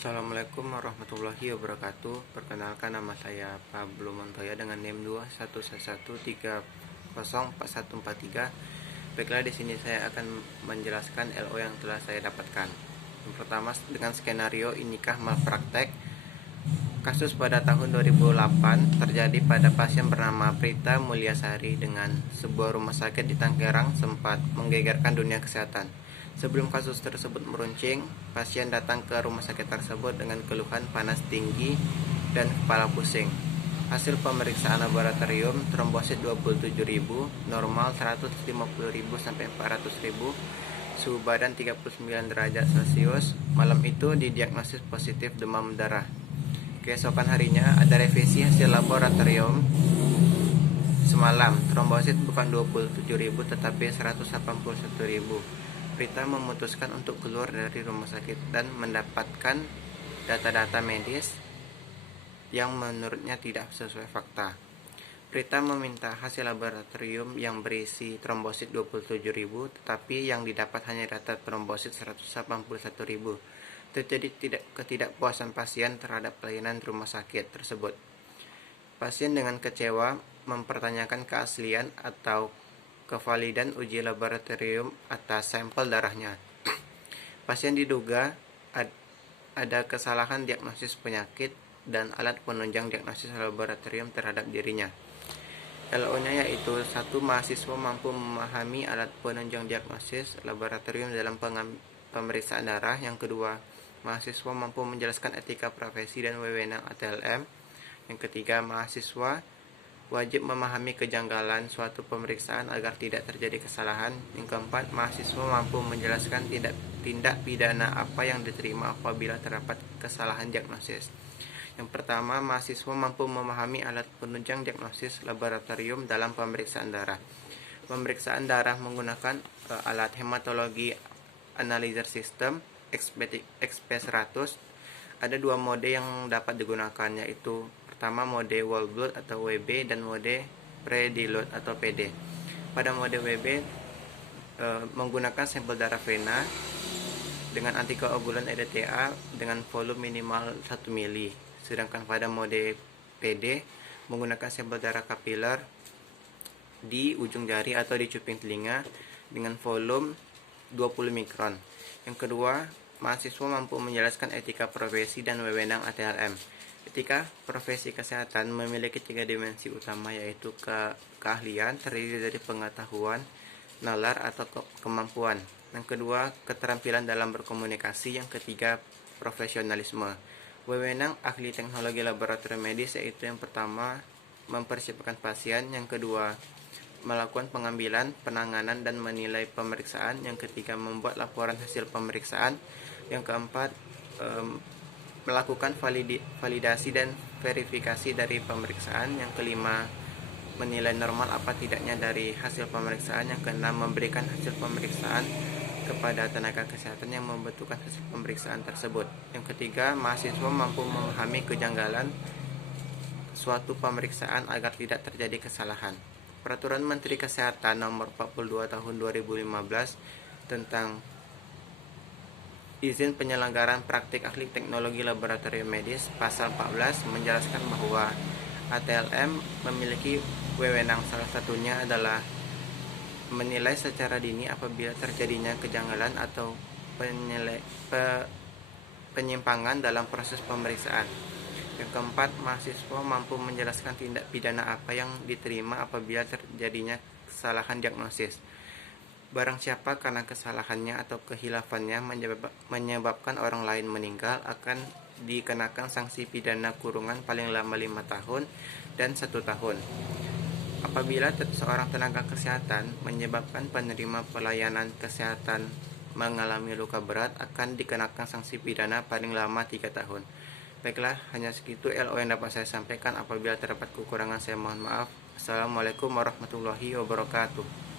Assalamualaikum warahmatullahi wabarakatuh. Perkenalkan, nama saya Pablo Montoya dengan NIM 21113044143. Baiklah, di sini saya akan menjelaskan LO yang telah saya dapatkan. Yang pertama, dengan skenario inikah malpraktek. Kasus pada tahun 2008 terjadi pada pasien bernama Prita Mulyasari dengan sebuah rumah sakit di Tangerang sempat menggegerkan dunia kesehatan. Sebelum kasus tersebut meruncing, pasien datang ke rumah sakit tersebut dengan keluhan panas tinggi dan kepala pusing. Hasil pemeriksaan laboratorium trombosit 27.000, normal 150.000 sampai 400.000, suhu badan 39 derajat Celcius. Malam itu didiagnosis positif demam darah. Keesokan harinya ada revisi hasil laboratorium. Semalam trombosit bukan 27.000 tetapi 181.000. Prita memutuskan untuk keluar dari rumah sakit dan mendapatkan data-data medis yang menurutnya tidak sesuai fakta. Prita meminta hasil laboratorium yang berisi trombosit 27.000 tetapi yang didapat hanya data trombosit 181.000. Terjadi ketidakpuasan pasien terhadap pelayanan rumah sakit tersebut. Pasien dengan kecewa mempertanyakan keaslian atau kevalidan uji laboratorium atas sampel darahnya. Pasien diduga ada kesalahan diagnosis penyakit dan alat penunjang diagnosis laboratorium terhadap dirinya. LO-nya yaitu: 1. Mahasiswa mampu memahami alat penunjang diagnosis laboratorium dalam pemeriksaan darah. Yang kedua, mahasiswa mampu menjelaskan etika profesi dan wewenang ATLM. Yang ketiga, mahasiswa wajib memahami kejanggalan suatu pemeriksaan agar tidak terjadi kesalahan. Yang keempat, mahasiswa mampu menjelaskan tindak pidana apa yang diterima apabila terdapat kesalahan diagnosis. Yang pertama, mahasiswa mampu memahami alat penunjang diagnosis laboratorium dalam pemeriksaan darah. Pemeriksaan darah menggunakan alat hematologi analyzer system XP100. Ada dua mode yang dapat digunakan, yaitu pertama mode whole blood atau WB dan mode pre-dilute atau PD. Pada mode WB menggunakan sampel darah vena dengan antikoagulan EDTA dengan volume minimal 1 mili. Sedangkan pada mode PD menggunakan sampel darah kapiler di ujung jari atau di cuping telinga dengan volume 20 mikron. Yang kedua, mahasiswa mampu menjelaskan etika profesi dan wewenang ATLM. Etika profesi kesehatan memiliki 3 dimensi utama, yaitu keahlian terdiri dari pengetahuan, nalar atau kemampuan. Yang kedua, keterampilan dalam berkomunikasi. Yang ketiga, profesionalisme. Wewenang ahli teknologi laboratorium medis yaitu: yang pertama, mempersiapkan pasien. Yang kedua, melakukan pengambilan, penanganan dan menilai pemeriksaan. Yang ketiga, membuat laporan hasil pemeriksaan. Yang keempat, melakukan validasi dan verifikasi dari pemeriksaan. Yang kelima, menilai normal apa tidaknya dari hasil pemeriksaan. Yang keenam, memberikan hasil pemeriksaan kepada tenaga kesehatan yang membutuhkan hasil pemeriksaan tersebut. Yang ketiga, mahasiswa mampu memahami kejanggalan suatu pemeriksaan agar tidak terjadi kesalahan. Peraturan Menteri Kesehatan Nomor 42 Tahun 2015 tentang izin penyelenggaraan praktik ahli teknologi laboratorium medis pasal 14 menjelaskan bahwa ATLM memiliki wewenang, salah satunya adalah menilai secara dini apabila terjadinya kejanggalan atau penyimpangan dalam proses pemeriksaan. Yang keempat, mahasiswa mampu menjelaskan tindak pidana apa yang diterima apabila terjadinya kesalahan diagnosis. Barang siapa karena kesalahannya atau kehilafannya menyebabkan orang lain meninggal akan dikenakan sanksi pidana kurungan paling lama 5 tahun dan 1 tahun. Apabila seorang tenaga kesehatan menyebabkan penerima pelayanan kesehatan mengalami luka berat akan dikenakan sanksi pidana paling lama 3 tahun. Baiklah, hanya segitu LO yang dapat saya sampaikan. Apabila terdapat kekurangan saya mohon maaf. Assalamualaikum warahmatullahi wabarakatuh.